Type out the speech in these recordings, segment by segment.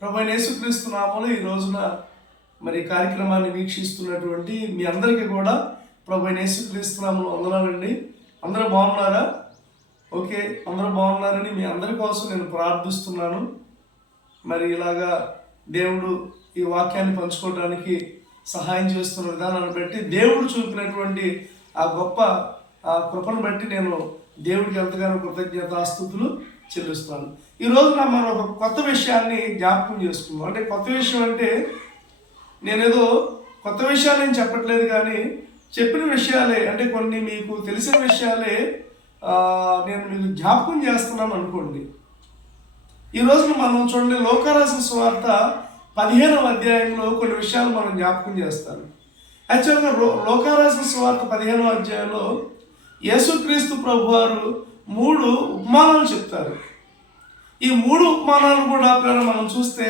ప్రభువైన యేసుక్రీస్తు నామములో ఈ రోజున మరి కార్యక్రమాన్ని వీక్షిస్తున్నటువంటి మీ అందరికీ కూడా ప్రభువైన యేసుక్రీస్తు నామములో వందనాలండి. అందరూ బాగున్నారా? ఓకే, అందరూ బాగున్నారని మీ అందరి కోసం నేను ప్రార్థిస్తున్నాను. మరి ఇలాగా దేవుడు ఈ వాక్యాన్ని పంచుకోవడానికి సహాయం చేస్తున్న విధానాన్ని బట్టి, దేవుడు చూపినటువంటి ఆ గొప్ప కృపను బట్టి నేను దేవుడికి ఎంతగానో కృతజ్ఞతాస్తుతులు చెల్లిస్తాను. ఈ రోజున మనం ఒక కొత్త విషయాన్ని జ్ఞాపకం చేసుకుందాం. అంటే కొత్త విషయం అంటే నేనేదో కొత్త విషయాలు నేను చెప్పట్లేదు, కానీ చెప్పిన విషయాలే, అంటే కొన్ని మీకు తెలిసిన విషయాలే నేను మీకు జ్ఞాపకం చేస్తున్నాను అనుకోండి. ఈ రోజున మనం చూడండి, లోకారాసిన సువార్త 15వ అధ్యాయంలో కొన్ని విషయాలు మనం జ్ఞాపకం చేస్తాను. యాక్చువల్గా లోకారాసిన సువార్త 15వ అధ్యాయంలో యేసుక్రీస్తు ప్రభువారు 3 ఉపమానాలు చెప్తారు. ఈ 3 ఉపమానాలు కూడా మనం చూస్తే,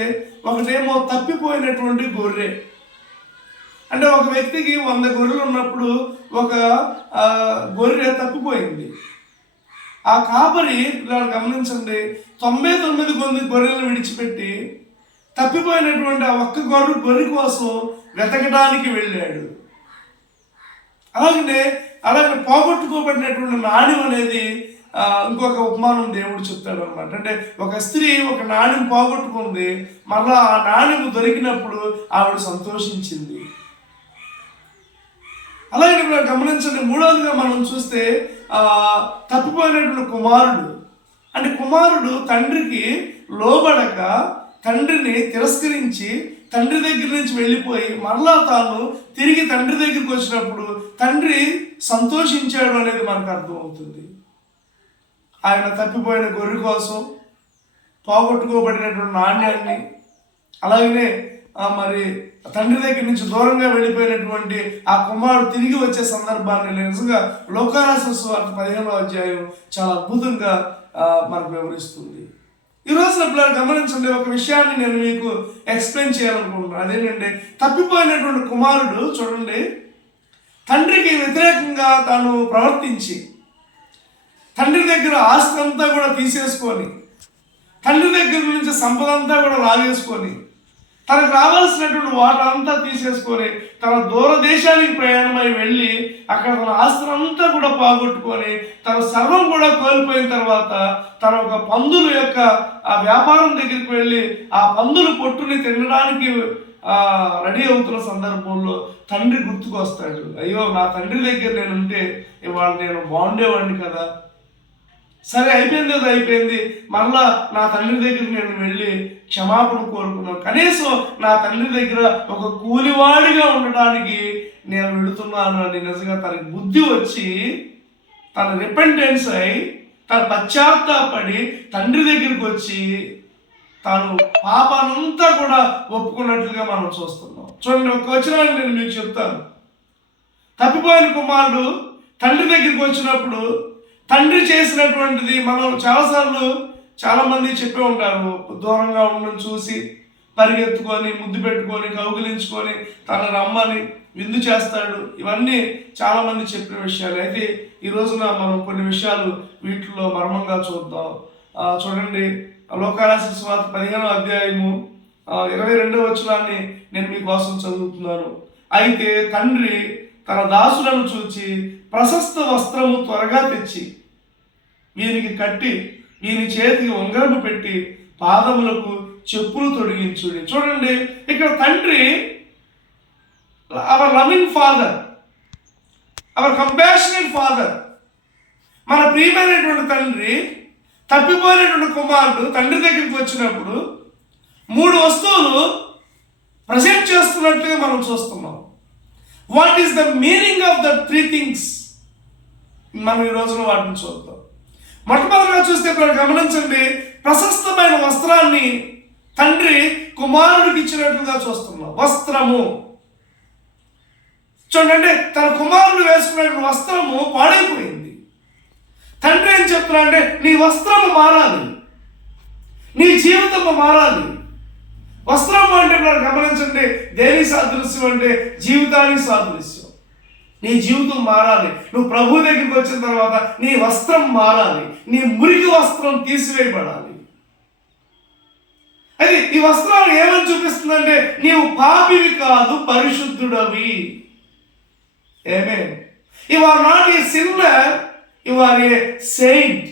ఒకటేమో తప్పిపోయినటువంటి గొర్రె. అంటే ఒక వ్యక్తికి 100 గొర్రెలు ఉన్నప్పుడు ఒక గొర్రె తప్పిపోయింది. ఆ కాపరి గమనించండి, 99 గొర్రెలను విడిచిపెట్టి తప్పిపోయినటువంటి ఆ ఒక్క గొర్రె కోసం వెతకడానికి వెళ్ళాడు. అలాగే పోగొట్టుకోబడినటువంటి నాణ్యం అనేది ఇంకొక ఉపమానం దేవుడు చెప్తాడు అనమాట. అంటే ఒక స్త్రీ ఒక నాణ్యం పోగొట్టుకుంది, మళ్ళా ఆ నాణ్యం దొరికినప్పుడు ఆవిడ సంతోషించింది. అలాగే గమనించండి, మూడవదిగా మనం చూస్తే తప్పిపోయినటువంటి కుమారుడు. అంటే కుమారుడు తండ్రికి లోబడక, తండ్రిని తిరస్కరించి తండ్రి దగ్గర నుంచి వెళ్ళిపోయి మరలా తాను తిరిగి తండ్రి దగ్గరికి వచ్చినప్పుడు తండ్రి సంతోషించాడు అనేది మనకు అర్థమవుతుంది. ఆయన తప్పిపోయిన గొర్రె కోసం, పోగొట్టుకోబడినటువంటి నాణ్యాన్ని, అలాగనే మరి తండ్రి దగ్గర నుంచి దూరంగా వెళ్ళిపోయినటువంటి ఆ కుమారుడు తిరిగి వచ్చే సందర్భాన్ని నిజంగా లోకారాసిన సువార్త 15వ అధ్యాయం చాలా అద్భుతంగా మనకు వివరిస్తుంది. ఈ రోజున పిల్లలు గమనించండి, ఒక విషయాన్ని నేను మీకు ఎక్స్ప్లెయిన్ చేయాలనుకుంటున్నాను. అదేంటంటే, తప్పిపోయినటువంటి కుమారుడు చూడండి, తండ్రికి వ్యతిరేకంగా తాను ప్రవర్తించి తండ్రి దగ్గర ఆస్తి అంతా కూడా తీసేసుకొని, తండ్రి దగ్గర నుంచి సంపద అంతా కూడా లాగేసుకొని, తనకు రావాల్సినటువంటి వాటా అంతా తీసేసుకొని తన దూరదేశానికి ప్రయాణమై వెళ్ళి అక్కడ తన ఆస్తులు అంతా కూడా పోగొట్టుకొని తన సర్వం కూడా కోల్పోయిన తర్వాత తన ఒక పందుల యొక్క ఆ వ్యాపారం దగ్గరికి వెళ్ళి ఆ పందుల పొట్టుని తినడానికి రెడీ అవుతున్న సందర్భంలో తండ్రి గుర్తుకొస్తాడు. అయ్యో, నా తండ్రి దగ్గర నేను ఉంటే ఇవాళ నేను బాగుండేవాడిని కదా. సరే, అయిపోయింది. మరలా నా తండ్రి దగ్గరికి నేను వెళ్ళి క్షమాపణ కోరుకున్నాను. కనీసం నా తండ్రి దగ్గర ఒక కూలివాడిగా ఉండడానికి నేను వెళుతున్నాను అని నిజంగా తనకి బుద్ధి వచ్చి, తన రిపెంటెన్స్ అయి, తన పశ్చాత్తాపడి తండ్రి దగ్గరికి వచ్చి తాను పాపానంతా కూడా ఒప్పుకున్నట్లుగా మనం చూస్తున్నాం. చూడండి, ఒక వచనాన్ని నేను మీకు చెప్తాను. తప్పిపోయిన కుమారుడు తండ్రి దగ్గరికి వచ్చినప్పుడు తండ్రి చేసినటువంటిది మనం చాలామంది చెప్పే ఉంటారు. దూరంగా ఉండడం చూసి పరిగెత్తుకొని, ముద్దు పెట్టుకొని, కౌగిలించుకొని తన రమ్మని విందు చేస్తాడు. ఇవన్నీ చాలామంది చెప్పిన విషయాలు. అయితే ఈ రోజున మనం కొన్ని విషయాలు వీటిలో మర్మంగా చూద్దాం. చూడండి, లోకారాసిన సువార్త 15వ అధ్యాయము 22వ వచనాన్ని నేను మీకోసం చదువుతున్నాను. అయితే తండ్రి తన దాసులను చూచి ప్రశస్త వస్త్రము త్వరగా తెచ్చి వీరికి కట్టి వీరి చేతికి ఉంగరము పెట్టి పాదములకు చెప్పులు తొడిగించుడి. చూడండి, ఇక్కడ తండ్రి, our loving father, our compassionate father, మన ప్రియమైనటువంటి తండ్రి తప్పిపోయినటువంటి కుమారుడు తండ్రి దగ్గరికి వచ్చినప్పుడు 3 వస్తువులు ప్రజెంట్ చేస్తున్నట్లుగా మనం చూస్తున్నాం. What is the meaning of the 3 things? మనం ఈ రోజున వాటిని చూద్దాం. మొట్టమొదటిగా చూస్తే గమనించండి, ప్రశస్తమైన వస్త్రాన్ని తండ్రి కుమారుడికి ఇచ్చినట్లుగా చూస్తున్నాం. వస్త్రము చూడండి, తన కుమారుడు వేసుకున్న వస్త్రము పాడైపోయింది. తండ్రి ఏం చెప్తున్నా అంటే, నీ వస్త్రము మారాలి, నీ జీవితము మారాలి. వస్త్రము అంటే గమనించండి, దేని సాదృశ్యం అంటే జీవితానికి సాదృశ్యం. నీ జీవితం మారాలి. నువ్వు ప్రభు దగ్గరికి వచ్చిన తర్వాత నీ వస్త్రం మారాలి, నీ మురికి వస్త్రం తీసివేయబడాలి. అయితే ఈ ఈ వస్త్రాలు ఏమని చూపిస్తుందంటే నీవు పాపివి కాదు, పరిశుద్ధుడవి. ఆమేన్. You are not a sinner, you are a saint.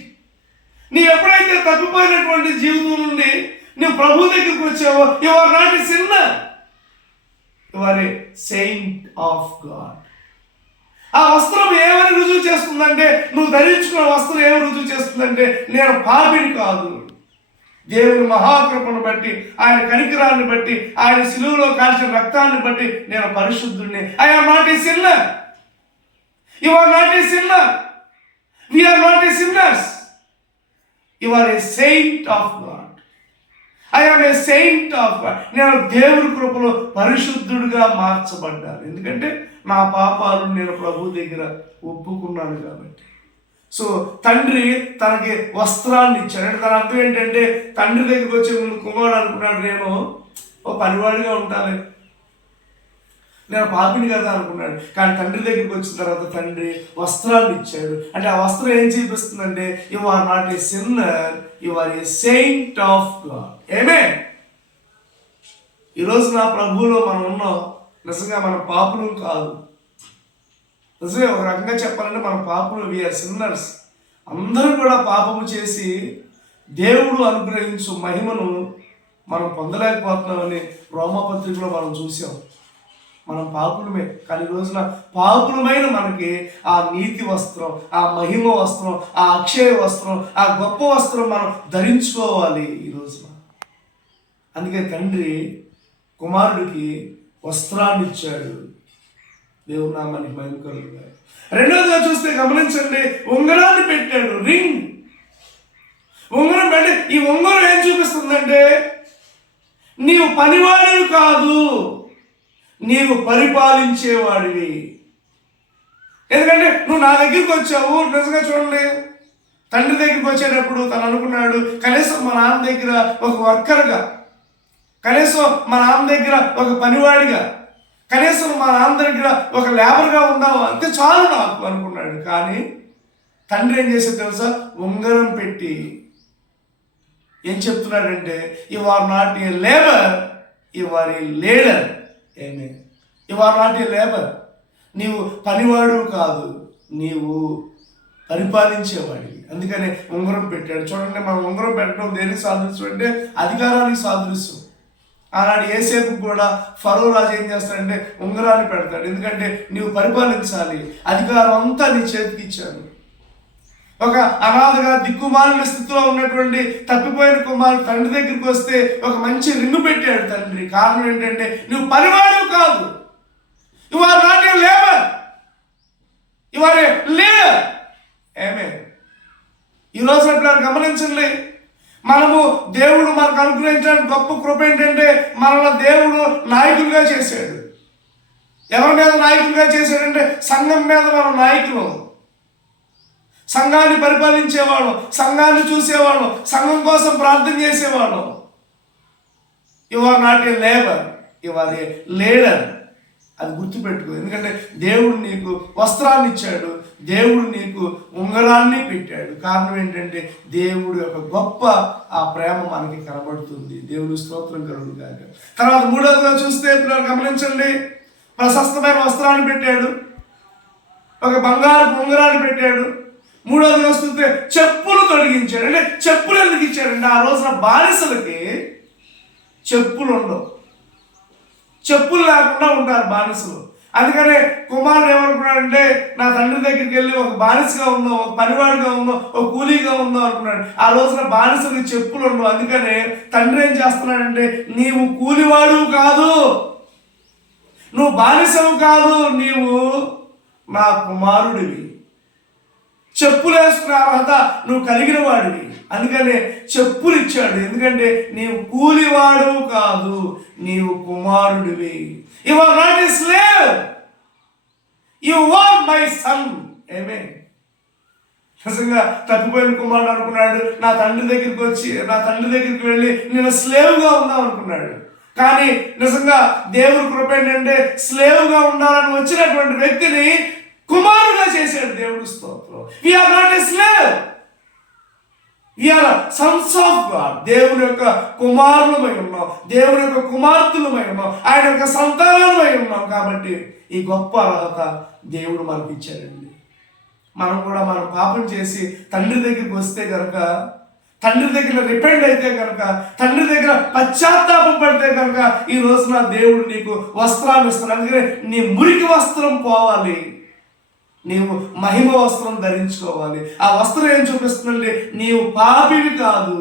నీ ఎప్పుడైతే తప్పిపోయినటువంటి జీవితం నుండి నువ్వు ప్రభు దగ్గరికి వచ్చావో, you are not a sinner, you are a saint of God. ఆ వస్త్రం ఏమని రుజువు చేస్తుందంటే, నువ్వు ధరించుకున్న వస్త్రం ఏమని రుజువు చేస్తుందంటే నేను పాపిని కాదు. దేవుని మహాకృపను బట్టి, ఆయన కనికరాన్ని బట్టి, ఆయన శిలువలో కాల్చిన రక్తాన్ని బట్టి నేను పరిశుద్ధుడిని. I am not a sinner, you are not a sinner, we are not a sinners, you are a saint of God. I am a saint of God. నేను దేవుని కృపలో పరిశుద్ధుడిగా మార్చబడ్డాను. ఎందుకంటే నా పాపాలు నేను ప్రభు దగ్గర ఒప్పుకున్నాను కాబట్టి. సో తండ్రి తనకి వస్త్రాన్ని ఇచ్చాడు. అంటే తన అర్థం ఏంటంటే, తండ్రి దగ్గరికి వచ్చే ముందు కుమారుడు అనుకున్నాడు, నేను ఓ పనివాడిగా ఉంటాను, నేను పాపిని కదా అనుకున్నాడు. కానీ తండ్రి దగ్గరికి వచ్చిన తర్వాత తండ్రి వస్త్రాన్ని ఇచ్చాడు. అంటే ఆ వస్త్రం ఏం చూపిస్తుందంటే, you are not a sinner, you are a saint of God. ఆమేన్. ఈరోజు నా ప్రభువులో మనం ఉన్నాం. నిజంగా మన పాపులు కాదు. నిజమే, ఒక రకంగా చెప్పాలంటే మన పాపులు, వీఆర్ సిన్నర్స్. అందరూ కూడా పాపము చేసి దేవుడు అనుగ్రహించు మహిమను మనం పొందలేకపోతున్నామని రోమాపత్రికలో మనం చూసాం. మనం పాపులమే, కానీ ఈ రోజున పాపులమైన మనకి ఆ నీతి వస్త్రం, ఆ మహిమ వస్త్రం, ఆ అక్షయ వస్త్రం, ఆ గొప్ప వస్త్రం మనం ధరించుకోవాలి ఈ రోజున. అందుకే తండ్రి కుమారుడికి వస్త్రాన్ని ఇచ్చాడు. దేవుడు నామానికి మహిమ కలుగుగాక. రెండోదిగా చూస్తే గమనించండి, ఉంగరాన్ని పెట్టాడు, రింగ్. ఉంగరం పెట్టి, ఈ ఉంగరం ఏం చూపిస్తుందంటే, నీవు పనివాడివి కాదు, నీవు పరిపాలించేవాడివి. ఎందుకంటే నువ్వు నా దగ్గరికి వచ్చావు. నిజంగా చూడండి, తండ్రి దగ్గరికి వచ్చేటప్పుడు తను అనుకున్నాడు, కనీసం మా నాన్న దగ్గర ఒక వర్కర్గా, కనీసం మా నాన్న దగ్గర ఒక పనివాడిగా, కనీసం మా నాన్న దగ్గర ఒక లేబర్గా ఉందాము, అంతే చాలు నాకు అనుకున్నాడు. కానీ తండ్రి ఏం చేసేది తెలుసా, ఉంగరం పెట్టి ఏం చెప్తున్నాడంటే, you are not a labour, you are a leader. ఏమే, you are not a labour, నీవు పనివాడు కాదు, నీవు పరిపాలించేవాడివి. అందుకని ఉంగరం పెట్టాడు. చూడండి, మనం ఉంగరం పెట్టడం దేనికి సాదృశ్యం అంటే అధికారానికి సాదృశ్యం. ఆనాడు యోసేపు కూడా ఫరో రాజు ఏం చేస్తాడంటే ఉంగరాన్ని పెడతాడు. ఎందుకంటే నీవు పరిపాలించాలి, అధికారం అంతా నీ చేతికి ఇచ్చాను. ఒక అనాథగా దిక్కుమాలిన స్థితిలో ఉన్నటువంటి తప్పిపోయిన కుమారుడు తండ్రి దగ్గరికి వస్తే ఒక మంచి రింగు పెట్టాడు తండ్రి. కారణం ఏంటంటే నువ్వు పనివాడు కాదు, you are not a labour, you are a leader. ఏమే, ఈరోజు అట్లా గమనించండి, మనము దేవుడు మనకు అనుగ్రహించడానికి గొప్ప కృప ఏంటంటే మనల్ని దేవుడు నాయకులుగా చేశాడు. ఎవరి మీద నాయకులుగా చేశాడంటే సంఘం మీద మనం నాయకులు. సంఘాన్ని పరిపాలించేవాడు, సంఘాన్ని చూసేవాడు, సంఘం కోసం ప్రార్థన చేసేవాడు. You are not a labour, you are a leader. అది గుర్తుపెట్టుకో. ఎందుకంటే దేవుడు నీకు వస్త్రాన్ని ఇచ్చాడు, దేవుడు నీకు ఉంగరాన్ని పెట్టాడు. కారణం ఏంటంటే దేవుడు యొక్క గొప్ప ఆ ప్రేమ మనకి కనబడుతుంది. దేవుడు స్తోత్రం కలుగుగాక. తర్వాత మూడవదిగా చూస్తే గమనించండి, ప్రశస్తమైన వస్త్రాన్ని పెట్టాడు, ఒక బంగారు ఉంగరాన్ని పెట్టాడు. మూడవదిగా చూస్తే చెప్పులు తొలగించాడు. అంటే చెప్పులు ఎందుకు ఇచ్చాడంటే ఆ రోజున బానిసలకి చెప్పులు ఉండవు, చెప్పులు లేకుండా ఉంటారు బానిసలు. అందుకనే కుమారుడు ఏమనుకున్నాడంటే నా తండ్రి దగ్గరికి వెళ్ళి ఒక బానిసగా ఉందాం, ఒక పనివాడిగా ఉందాం, ఒక కూలీగా ఉందాం అనుకున్నాడు. ఆ రోజున బానిసలకి చెప్పులు ఉండవు. అందుకనే తండ్రి ఏం చేస్తున్నాడంటే నీవు కూలివాడు కాదు, నువ్వు బానిసవు కాదు, నీవు నా కుమారుడివి, చెప్పులు వేసుకునే అర్హత నువ్వు కలిగిన వాడివి. అందుకనే చెప్పులు ఇచ్చాడు. ఎందుకంటే నీవు కూలివాడు కాదు, నీవు కుమారుడివి. You are not a slave, you are my son. ఏమే, నిజంగా తప్పిపోయిన కుమారుడు అనుకున్నాడు నా తండ్రి దగ్గరికి వెళ్ళి నేను స్లేవ్గా ఉందాం అనుకున్నాడు. కానీ నిజంగా దేవుడి కృప ఏంటంటే స్లేవ్గా ఉండాలని వచ్చినటువంటి వ్యక్తిని కుమారుడుగా చేశాడు. దేవుడు స్తోత్రం. We are not a slave, we are sons of God. దేవుని యొక్క కుమారులమై ఉన్నాం, దేవుని యొక్క కుమార్తెలమై ఉన్నాం, ఆయన యొక్క సంతానమై ఉన్నాం. కాబట్టి ఈ గొప్ప అర్హత దేవుడు మనకి ఇచ్చాడండి. మనం కూడా మనం పాపం చేసి తండ్రి దగ్గరికి వస్తే కనుక, తండ్రి దగ్గర రిపెండ్ అయితే కనుక, తండ్రి దగ్గర పశ్చాత్తాపం పడితే కనుక ఈ రోజున దేవుడు నీకు వస్త్రాన్ని ఇస్తాడు. అందుకని నీ మురికి వస్త్రం పోవాలి, నీవు మహిమ వస్త్రం ధరించుకోవాలి. ఆ వస్త్రం ఏం చూపిస్తుందండి? నీవు పాపివి కాదు,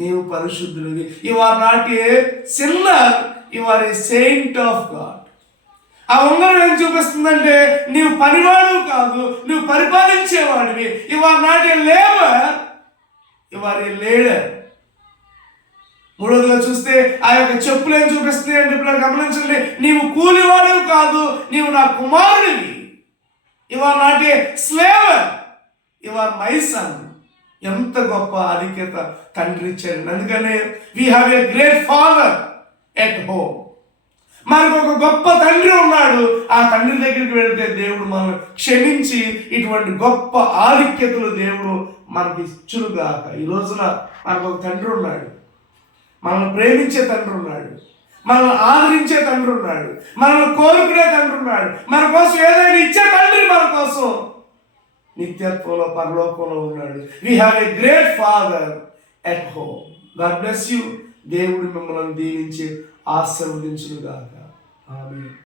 నీవు పరిశుద్ధుడివి. You are not a sinner, you are a saint of God. ఆ ఉంగరం ఏం చూపిస్తుందంటే నీవు పనివాడు కాదు, నువ్వు పరిపాలించేవాడివి. You are not a labour, you are a leader. మూడోదిగా చూస్తే ఆ యొక్క చెప్పులు ఏం చూపిస్తుంది అంటే ఇప్పుడు గమనించండి, నీవు కూలివాడివి కాదు, నీవు నా కుమారుడివి. You are not a slaver, you are my son. ఎంత గొప్ప ఆధిక్యత తండ్రి ఇచ్చాడు. అందుకనే we have a great father at home. మనకు ఒక గొప్ప తండ్రి ఉన్నాడు. ఆ తండ్రి దగ్గరికి వెళ్తే దేవుడు మనం క్షమించి ఇటువంటి గొప్ప ఆధిక్యతలు దేవుడు మనకి ఇచ్చునుగాక. ఈ రోజున మనకు ఒక తండ్రి ఉన్నాడు, మనల్ని ప్రేమించే తండ్రి ఉన్నాడు, మనల్ని ఆదరించే తండ్రి ఉన్నాడు, మనల్ని కోరుకునే తండ్రి ఉన్నాడు, మన కోసం ఏదైనా ఇచ్చే తండ్రి మన కోసం నిత్యత్వంలో పరలోకంలో ఉన్నాడు. We have a great father at home. God bless you. దేవుడు మిమ్మల్ని దీవించి ఆశీర్వదించునుగాక. ఆమేన్.